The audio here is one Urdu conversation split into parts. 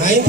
9th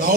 9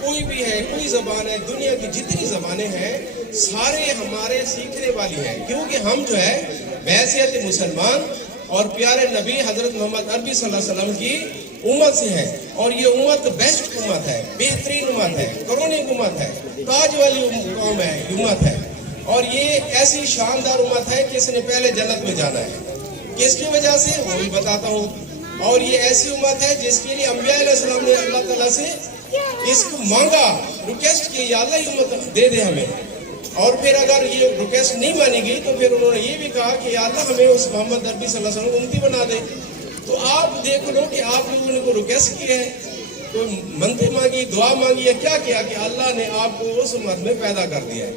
کوئی بھی ہے, کوئی زبان ہے, دنیا کی جتنی زبانیں ہیں سارے ہمارے سیکھنے والی ہیں, کیونکہ ہم جو ہے بحیثیت مسلمان اور پیارے نبی حضرت محمد عربی صلی اللہ علیہ وسلم کی امت سے ہے, اور یہ امت بیسٹ امت ہے, بہترین امت ہے, کروننگ امت ہے, تاج والی قوم ہے, امت ہے, اور یہ ایسی شاندار امت ہے کہ اس نے پہلے جنت میں جانا ہے. کس کی وجہ سے وہ بھی بتاتا ہوں. اور یہ ایسی امت ہے جس کے لیے انبیاء علیہ السلام نے اللہ تعالیٰ سے اس کو مانگا, ریکویسٹ کی, یا اللہ یہ امت دے دے ہمیں. اور پھر اگر یہ ریکویسٹ نہیں مانی گئی تو پھر انہوں نے یہ بھی کہا کہ یا اللہ ہمیں اس محمد عربی صلی اللہ علیہ وسلم کو امتی بنا دے. تو آپ دیکھ لو کہ آپ لوگوں نے کو ریکویسٹ کی ہے, تو منتیں مانگی, دعا مانگی, یا کیا کیا کہ اللہ نے آپ کو اس امت میں پیدا کر دیا ہے.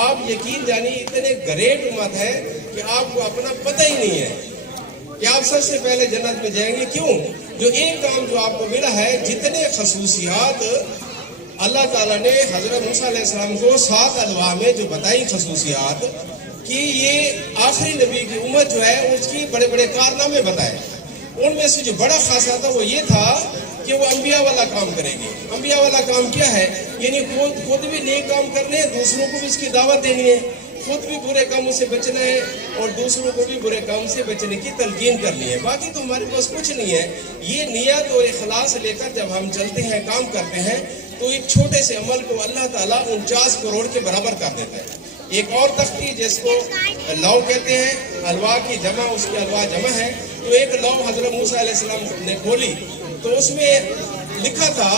آپ یقین جانی اتنے گریٹ امت ہے کہ آپ کو اپنا پتہ ہی نہیں ہے کہ آپ سب سے پہلے جنت میں جائیں گے. کیوں؟ جو ایک کام جو آپ کو ملا ہے, جتنے خصوصیات اللہ تعالیٰ نے حضرت موسیٰ علیہ السلام کو 7 الواح میں جو بتائی خصوصیات کہ یہ آخری نبی کی امت جو ہے اس کی بڑے بڑے کارنامے بتائے. ان میں سے جو بڑا خاصا تھا وہ یہ تھا کہ وہ انبیاء والا کام کریں گے. انبیاء والا کام کیا ہے؟ یعنی خود بھی نیک کام کرنے ہیں, دوسروں کو بھی اس کی دعوت دینی ہے, خود بھی برے کاموں سے بچنا ہے اور دوسروں کو بھی برے کام سے بچنے کی تلقین کرنی ہے. باقی تو ہمارے پاس کچھ نہیں ہے. یہ نیت اور اخلاص لے کر جب ہم چلتے ہیں, کام کرتے ہیں, تو ایک چھوٹے سے عمل کو اللہ تعالیٰ 49 کروڑ کے برابر کر دیتا ہے. ایک اور تختی جس کو لو کہتے ہیں, الواح کی جمع, اس کی الواح جمع ہے, تو ایک لو حضرت موسیٰ علیہ السلام نے کھولی تو اس میں لکھا تھا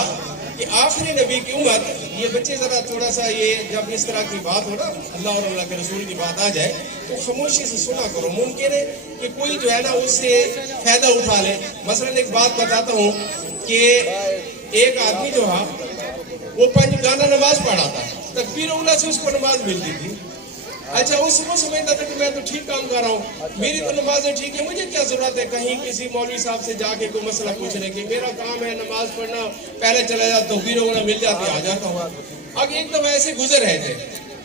کہ آخری نبی کی امت. یہ بچے ذرا تھوڑا سا یہ جب اس طرح کی بات ہو نا, اللہ اور اللہ کے رسول کی بات آ جائے تو خاموشی سے سنا کرو. ممکن ہے کہ کوئی جو ہے نا اس سے فائدہ اٹھا لے. مثلا ایک بات بتاتا ہوں کہ ایک آدمی جو ہے وہ 5 گانا نماز پڑھا تھا, تکبیر اولیٰ سے اس کو نماز ملتی تھی. اچھا اس کو سمجھتا تھا کہ میں تو ٹھیک کام کر رہا ہوں, میری تو نمازیں ٹھیک ہے, مجھے کیا ضرورت ہے کہیں کسی مولوی صاحب سے جا کے کوئی مسئلہ پوچھنے کی, میرا کام ہے نماز پڑھنا, پہلے چلا جاتا ہوں, تکبیر اولیٰ مل جاتی آ جاتا ہوں. اب ایک دفعہ ایسے گزر رہے تھے,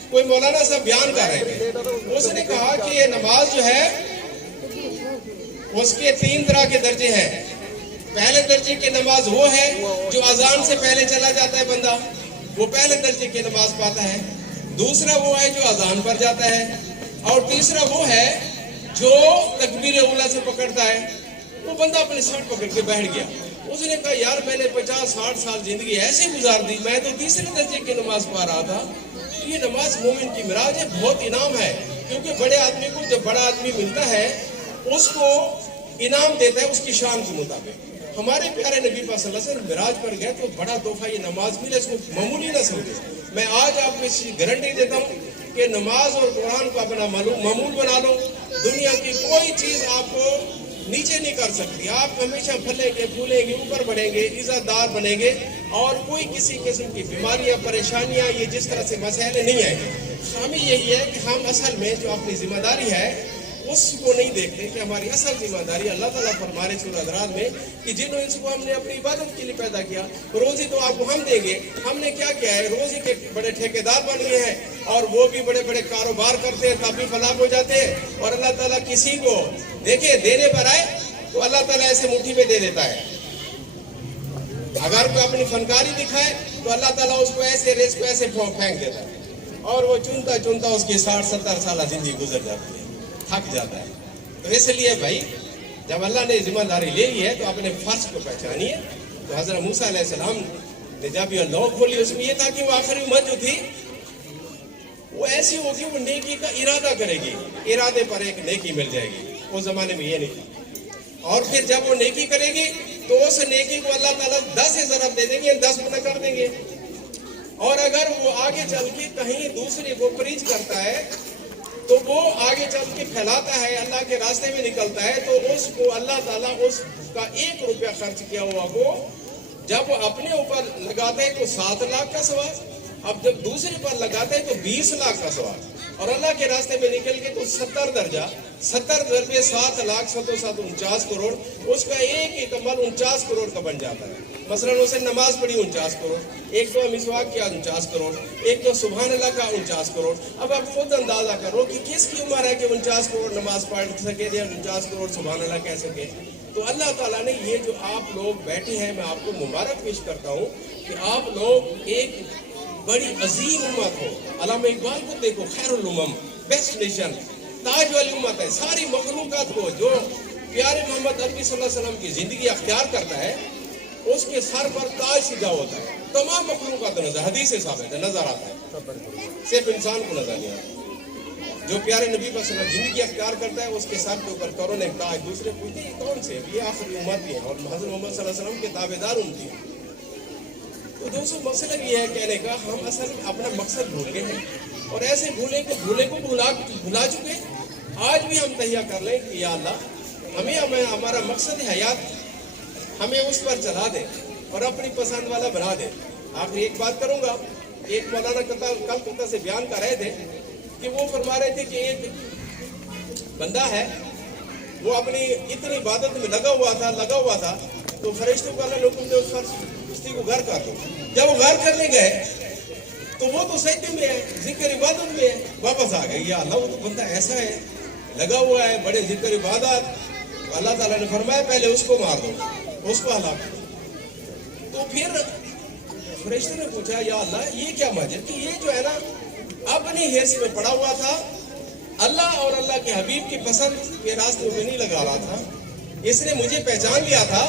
کوئی مولانا صاحب بیان کر رہے تھے, اس نے کہا کہ یہ نماز جو ہے اس کے 3 طرح کے درجے ہیں. پہلے درجے کی نماز وہ ہے جو اذان سے پہلے چلا جاتا ہے بندہ, وہ پہلے درجے کی نماز پاتا ہے. دوسرا وہ ہے جو اذان پر جاتا ہے, اور تیسرا وہ ہے جو تکبیر اولیٰ سے پکڑتا ہے. وہ بندہ اپنے سر پکڑ کے بیٹھ گیا. اس نے کہا یار میں نے 50-60 سال زندگی ایسے گزار دی, میں تو تیسرے درجے کی نماز پا رہا تھا. یہ نماز مومن کی معراج ہے, بہت انعام ہے, کیونکہ بڑے آدمی کو جب بڑا آدمی ملتا ہے اس کو انعام دیتا ہے اس کی شان کے مطابق. ہمارے پیارے نبی پاک صلی اللہ علیہ وسلم معراج پر گئے تو بڑا تحفہ یہ نماز ملے, اس کو معمولی نہ سمجھے. میں آج آپ کو اس کی گارنٹی دیتا ہوں کہ نماز اور قرآن کو اپنا معمول بنا لو, دنیا کی کوئی چیز آپ کو نیچے نہیں کر سکتی. آپ ہمیشہ پھلیں گے, پھولیں گے, اوپر بڑھیں گے, عزت دار بنیں گے, اور کوئی کسی قسم کی بیماریاں, پریشانیاں, یہ جس طرح سے مسائل نہیں آئیں گے. ہمیں یہی ہے کہ ہم اصل میں جو اپنی ذمہ داری ہے اس کو نہیں دیکھتے کہ ہماری اصل ذمہ داری اللہ تعالیٰ فرما رہے سورہ حضرات میں کہ جن انس کو ہم نے اپنی عبادت کے لیے پیدا کیا, روزی تو آپ کو ہم دیں گے. ہم نے کیا کیا ہے, روزی کے بڑے ٹھیکیدار بن گئے ہیں, اور وہ بھی بڑے بڑے کاروبار کرتے ہیں, تب بھی فلاح ہو جاتے ہیں. اور اللہ تعالیٰ کسی کو دیکھے دینے پر آئے تو اللہ تعالیٰ ایسے مٹھی میں دے دیتا ہے. اگر کوئی اپنی فنکاری دکھائے تو اللہ تعالیٰ اس کو ایسے ریس کو ایسے پھینک دیتا ہے, اور وہ چنتا چنتا اس کی 60-70 سالہ زندگی گزر جاتی ہے, تھک جاتا ہے. تو اس لیے بھائی جب اللہ نے ذمہ داری لے لی ہے تو اپنے فرض کو پہچانیے. تو حضرت موسیٰ علیہ السلام نے جب یہ لو کھولی, اس میں یہ تھا کہ وہ آخری امت جو تھی وہ ایسی ہوگی, وہ نیکی کا ارادہ کرے گی, ارادے پر ایک نیکی مل جائے گی. اس زمانے میں یہ نہیں تھا. اور پھر جب وہ نیکی کرے گی تو اس نیکی کو اللہ تعالیٰ 10 سے ضرب دے دیں گے, 10 گنا کر دیں گے. اور اگر وہ آگے چل کے کہیں دوسرے کو پریچ کرتا ہے تو وہ آگے چل کے پھیلاتا ہے, اللہ کے راستے میں نکلتا ہے, تو اس کو اللہ تعالیٰ اس کا 1 روپیہ خرچ کیا ہوا کو جب وہ اپنے اوپر لگاتا ہے تو 7 لاکھ کا ثواب, اب جب دوسرے پر لگاتا ہے تو 20 لاکھ کا ثواب. اور اللہ کے راستے میں نکل کے تو 70 درجہ 70 ضربے 7 لاکھ 7 49 کروڑ, اس کا ایک ہی کمل 49 کروڑ کا بن جاتا ہے. مثلا اسے نماز پڑھی 49 کروڑ, ایک تو مسواک کیا 49 کروڑ, ایک تو سبحان اللہ کا 49 کروڑ. اب آپ خود اندازہ کرو کہ کس کی عمر ہے کہ 49 کروڑ نماز پڑھ سکے یا 49 کروڑ سبحان اللہ کہہ سکے. تو اللہ تعالیٰ نے یہ جو آپ لوگ بیٹھے ہیں، میں آپ کو مبارک پیش کرتا ہوں کہ آپ لوگ ایک بڑی عظیم امت ہو. علامہ اقبال کو دیکھو، خیر الامم، بیسٹ نیشن، تاج والی امت ہے. ساری مخلوقات کو جو پیارے محمد عربی صلی اللہ علیہ وسلم کی زندگی اختیار کرتا ہے اس کے سر پر تاج سجا ہوتا ہے. تمام مخلوقات نظر، حدیث سے ثابت ہے، نظر آتا ہے، صرف انسان کو نظر نہیں آتا. جو پیارے نبی صلی اللہ علیہ وسلم زندگی اختیار کرتا ہے اس کے سر کے اوپر کروں نے تاج. دوسرے پوچھتے ہیں کون سے؟ یہ آخری امت بھی ہے اور حضرت محمد صلی اللہ علیہ وسلم کے تابع دار امتی ہیں. تو دوستوں مسئلہ یہ ہے کہنے کا، ہم اصل میں اپنا مقصد بھول گئے ہیں اور ایسے بھولے کو بھلا چکے. آج بھی ہم تہیہ کر لیں کہ یا اللہ ہمیں ہمارا مقصد حیات ہمیں اس پر چلا دے اور اپنی پسند والا بنا دے. آخری ایک بات کروں گا. ایک مولانا کل کتا سے بیان کر رہے تھے کہ وہ فرما رہے تھے کہ ایک بندہ ہے، وہ اپنی اتنی عبادت میں لگا ہوا تھا تو فرشتوں کو اللہ نے حکم دیا اس فرشتے کو گھر کر دو. جب وہ گھر کرنے گئے تو وہ تو سجدے میں ہے، ذکر عبادت میں ہے، واپس آ گئے. یا اللہ وہ تو بندہ ایسا ہے، لگا ہوا ہے بڑے ذکر عبادت. اللہ تعالیٰ نے فرمایا پہلے اس کو مار دو، اس کو ہلاک کرو. تو پھر فرشتے نے پوچھا یا اللہ یہ کیا وجہ کہ یہ جو ہے نا اپنی حیث میں پڑا ہوا تھا، اللہ اور اللہ کے حبیب کی پسند کے راستے میں نہیں لگا رہا تھا. اس نے مجھے پہچان لیا تھا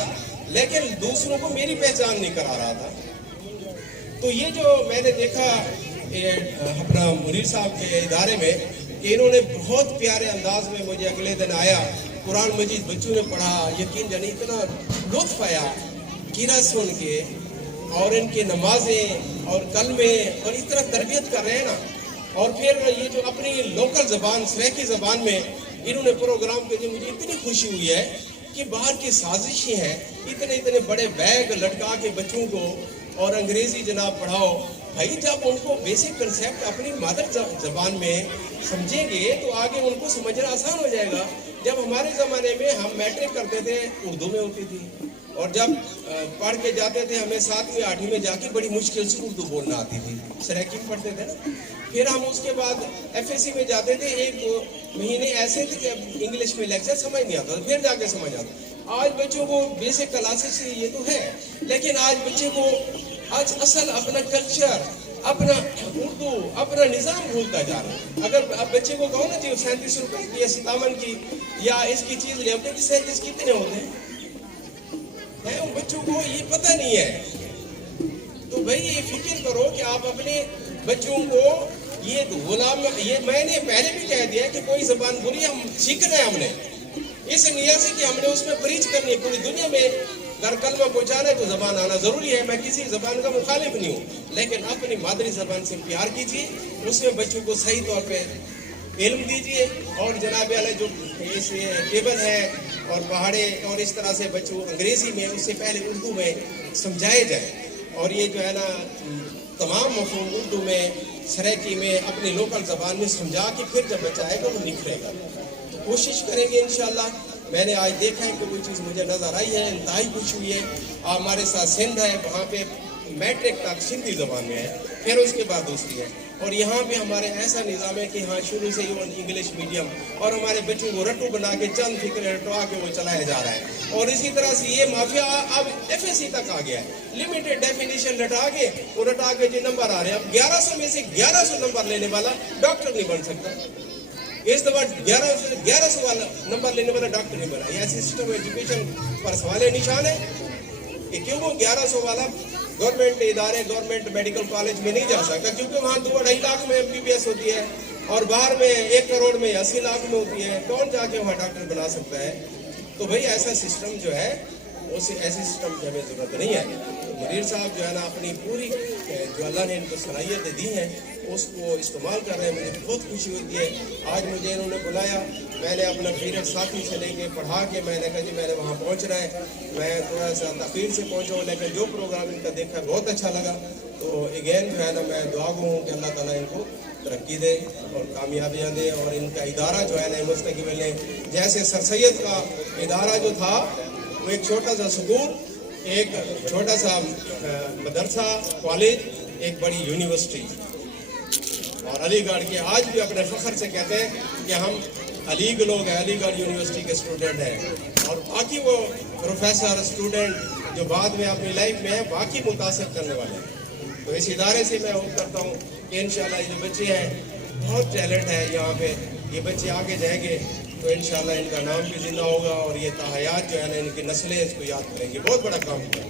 لیکن دوسروں کو میری پہچان نہیں کرا رہا تھا. تو یہ جو میں نے دیکھا اپنا منیر صاحب کے ادارے میں کہ انہوں نے بہت پیارے انداز میں مجھے اگلے دن آیا، قرآن مجید بچوں نے پڑھا. یقین جانی اتنا لطف آیا قرأت سن کے، اور ان کے نمازیں اور کلمے اور اس طرح تربیت کر رہے ہیں نا. اور پھر یہ جو اپنی لوکل زبان سریکی زبان میں انہوں نے پروگرام کے لیے مجھے اتنی خوشی ہوئی ہے کہ باہر کی سازشیں ہیں، اتنے بڑے بیگ لٹکا کے بچوں کو اور انگریزی جناب پڑھاؤ. بھائی جب ان کو بیسک کنسیپٹ اپنی مادر زبان میں سمجھیں گے تو آگے ان کو سمجھنا آسان ہو جائے گا. جب ہمارے زمانے میں ہم میٹرک کرتے تھے اردو میں ہوتی تھی، اور جب پڑھ کے جاتے تھے ہمیں 7ویں 8ویں میں جا کے بڑی مشکل سے اردو بولنا آتی تھی، سریکی پڑھتے تھے نا. پھر ہم اس کے بعد ایف ایس سی میں جاتے تھے، 1 مہینے ایسے تھے کہ انگلش میں لیکچر سمجھ نہیں آتا، پھر جا کے سمجھ آتا. آج بچوں کو بیسک کلاسز سے یہ تو ہے، لیکن آج بچے کو آج اصل اپنا کلچر، اپنا اردو، اپنا نظام بھولتا جا رہا ہے. اگر اب بچے کو کہو نا جی 37 روپے کی یا 57 کی یا اس کی چیز لے آتے 37 کتنے ہوتے ہیں، ان بچوں کو یہ پتہ نہیں ہے. تو بھائی یہ فکر کرو کہ آپ اپنے بچوں کو یہ غلام، یہ میں نے پہلے بھی کہہ دیا کہ کوئی زبان بری ہم سیکھنا ہے، ہم نے اس نیت سے کہ ہم نے اس میں پریچ کرنی ہے پوری دنیا میں. اگر کلمہ پہنچانا ہے تو زبان آنا ضروری ہے، میں کسی زبان کا مخالف نہیں ہوں، لیکن اپنی مادری زبان سے پیار کیجیے، اس میں بچوں کو صحیح طور پہ علم دیجیے. اور جناب علیہ جو اس ٹیبل ہے اور پہاڑے اور اس طرح سے بچوں انگریزی میں اس سے پہلے اردو میں سمجھائے جائے. اور یہ جو ہے نا تمام مفہوم اردو میں سریکی میں اپنی لوکل زبان میں سمجھا کے پھر جب بچہ آئے گا وہ نکھرے گا. تو کوشش کریں گے انشاءاللہ. میں نے آج دیکھا ہے کہ کوئی چیز مجھے نظر آئی ہے، انتہائی خوشی ہوئی ہے. ہمارے ساتھ سندھ ہے، وہاں پہ میٹرک تک سندھی زبان میں ہے، پھر اس کے بعد دوسری ہے. اور یہاں پہ ہمارے ایسا نظام ہے کہ ہاں شروع سے ہی انگلش میڈیم، اور ہمارے بچوں کو رٹو بنا کے چند فکر رٹوا کے وہ چلایا جا رہا ہے. اور اسی طرح سے یہ مافیا اب ایف ایس سی تک آ گیا ہے، لمیٹڈ ڈیفینیشن رٹا کے وہ رٹا کے جو نمبر آ رہے ہیں. اب 1100 میں سے 1100 نمبر لینے والا ڈاکٹر نہیں بن سکتا. اس دفعہ 1100 والا نمبر لینے والا ڈاکٹر نہیں بنا. یہ سسٹم ایجوکیشن پر سوال نشان ہے کہ کیوں وہ 1100 والا گورنمنٹ ادارے، گورنمنٹ میڈیکل کالج میں نہیں جا سکتا، کیونکہ وہاں 2-2.5 لاکھ میں MBBS ہوتی ہے اور باہر میں 1 کروڑ میں 80 لاکھ میں ہوتی ہے. کون جا کے وہاں ڈاکٹر بنا سکتا ہے؟ تو بھائی ایسا سسٹم جو ہے ایسے سسٹم کی ہمیں ضرورت نہیں ہے. منیر صاحب جو ہے نا اپنی پوری جو اللہ نے ان کو صلاحیتیں دی ہیں اس کو استعمال کر رہے ہیں. مجھے بہت خوشی ہوتی ہے. آج مجھے انہوں نے بلایا، میں نے اپنا پیریڈ ساتھی سے لے کے پڑھا کے میں نے کہا جی میں نے وہاں پہنچنا ہے. میں تھوڑا سا تاخیر سے پہنچا ہوں، لیکن جو پروگرام ان کا دیکھا بہت اچھا لگا. تو اگین جو ہے نا میں دعا گو ہوں کہ اللہ تعالیٰ ان کو ترقی دے اور کامیابیاں دے، اور ان کا ادارہ جو ہے نا مستقبل میں جیسے سر سید کا ادارہ جو تھا وہ ایک چھوٹا سا سکول، ایک چھوٹا سا مدرسہ، کالج، ایک بڑی یونیورسٹی. اور علی گڑھ کے آج بھی اپنے فخر سے کہتے ہیں کہ ہم علی کے لوگ ہیں، علی گڑھ یونیورسٹی کے اسٹوڈنٹ ہیں، اور باقی وہ پروفیسر اسٹوڈنٹ جو بعد میں اپنی لائف میں ہیں باقی متاثر کرنے والے ہیں. تو اس ادارے سے میں امید کرتا ہوں کہ انشاءاللہ یہ جو بچے ہیں بہت ٹیلنٹ ہے یہاں پہ، یہ بچے آگے جائیں گے تو انشاءاللہ ان کا نام بھی زندہ ہوگا اور یہ تاحیات جو ہے نا ان کی نسلیں اس کو یاد کریں گی. بہت بڑا کام کیا.